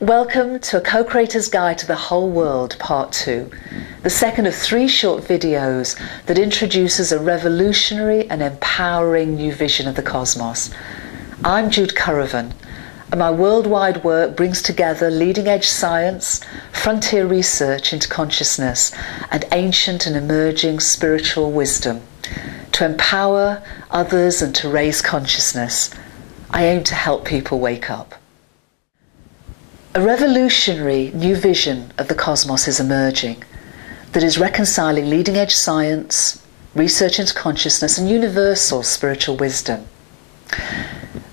Welcome to A Co-Creator's Guide to the Whole World, Part 2, the second of 3 short videos that introduces a revolutionary and empowering new vision of the cosmos. I'm Jude Currivan, and my worldwide work brings together leading-edge science, frontier research into consciousness, and ancient and emerging spiritual wisdom to empower others and to raise consciousness. I aim to help people wake up. A revolutionary new vision of the cosmos is emerging that is reconciling leading-edge science, research into consciousness, and universal spiritual wisdom.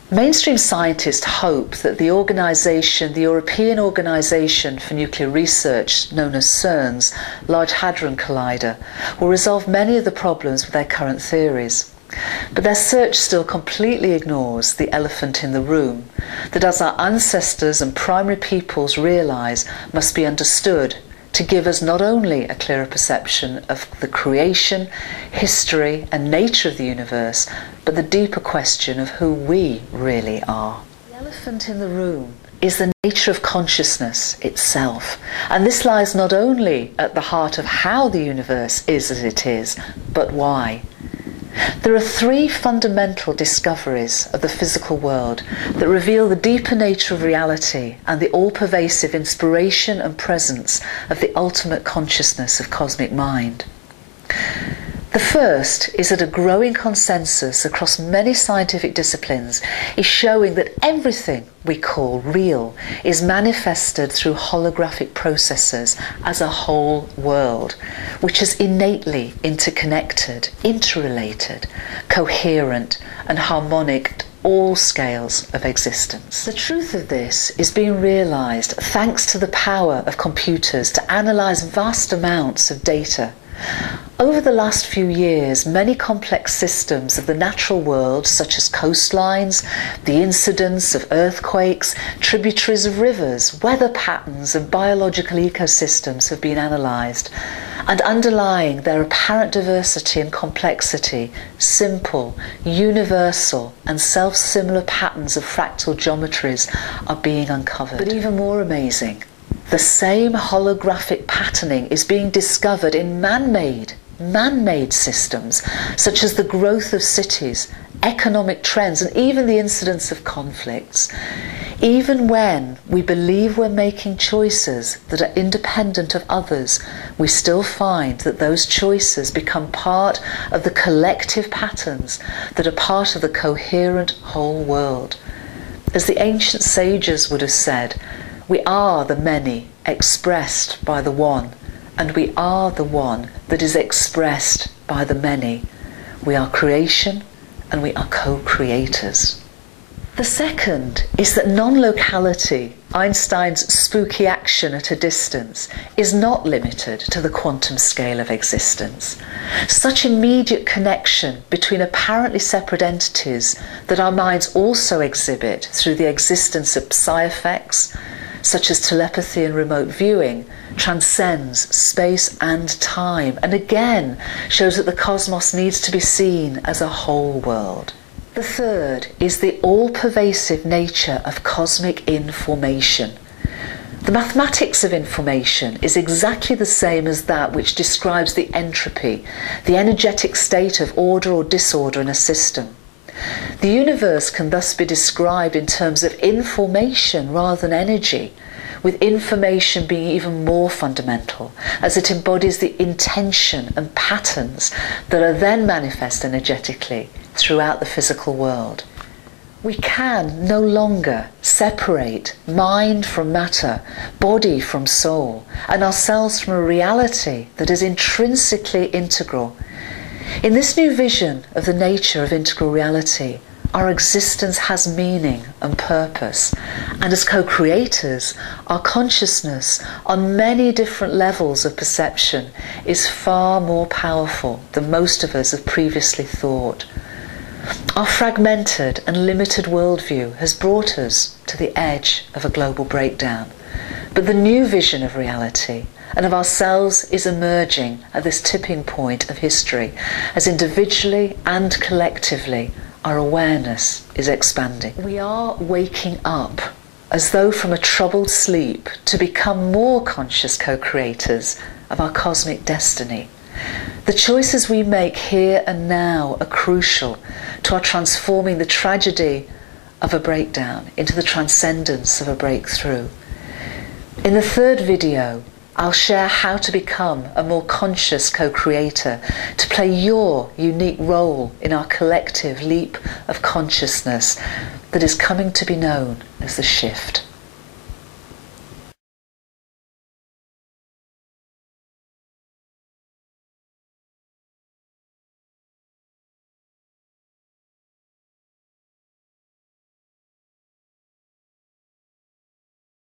Mainstream scientists hope that the European Organisation for Nuclear Research, known as CERN's Large Hadron Collider, will resolve many of the problems with their current theories. But their search still completely ignores the elephant in the room, that as our ancestors and primary peoples realise must be understood to give us not only a clearer perception of the creation, history and nature of the universe, but the deeper question of who we really are. The elephant in the room is the nature of consciousness itself, and this lies not only at the heart of how the universe is as it is, but why. There are 3 fundamental discoveries of the physical world that reveal the deeper nature of reality and the all-pervasive inspiration and presence of the ultimate consciousness of cosmic mind. The first is that a growing consensus across many scientific disciplines is showing that everything we call real is manifested through holographic processes as a whole world, which is innately interconnected, interrelated, coherent and harmonic at all scales of existence. The truth of this is being realised thanks to the power of computers to analyse vast amounts of data. Over the last few years, many complex systems of the natural world, such as coastlines, the incidence of earthquakes, tributaries of rivers, weather patterns and biological ecosystems have been analysed. And underlying their apparent diversity and complexity, simple, universal and self-similar patterns of fractal geometries are being uncovered. But even more amazing, the same holographic patterning is being discovered in man-made systems, such as the growth of cities, economic trends, and even the incidence of conflicts. Even when we believe we're making choices that are independent of others, we still find that those choices become part of the collective patterns that are part of the coherent whole world. As the ancient sages would have said, we are the many expressed by the one, and we are the one that is expressed by the many. We are creation, and we are co-creators. The second is that non-locality, Einstein's spooky action at a distance, is not limited to the quantum scale of existence. Such immediate connection between apparently separate entities that our minds also exhibit through the existence of psi-effects, such as telepathy and remote viewing, transcends space and time, and again shows that the cosmos needs to be seen as a whole world. The third is the all-pervasive nature of cosmic information. The mathematics of information is exactly the same as that which describes the entropy, the energetic state of order or disorder in a system. The universe can thus be described in terms of information rather than energy, with information being even more fundamental, as it embodies the intention and patterns that are then manifest energetically throughout the physical world. We can no longer separate mind from matter, body from soul, and ourselves from a reality that is intrinsically integral. In this new vision of the nature of integral reality, our existence has meaning and purpose, and as co-creators, our consciousness on many different levels of perception is far more powerful than most of us have previously thought. Our fragmented and limited worldview has brought us to the edge of a global breakdown, but the new vision of reality and of ourselves is emerging at this tipping point of history, as individually and collectively our awareness is expanding. We are waking up as though from a troubled sleep, to become more conscious co-creators of our cosmic destiny. The choices we make here and now are crucial to our transforming the tragedy of a breakdown into the transcendence of a breakthrough. In the third video, I'll share how to become a more conscious co-creator, to play your unique role in our collective leap of consciousness that is coming to be known as the shift.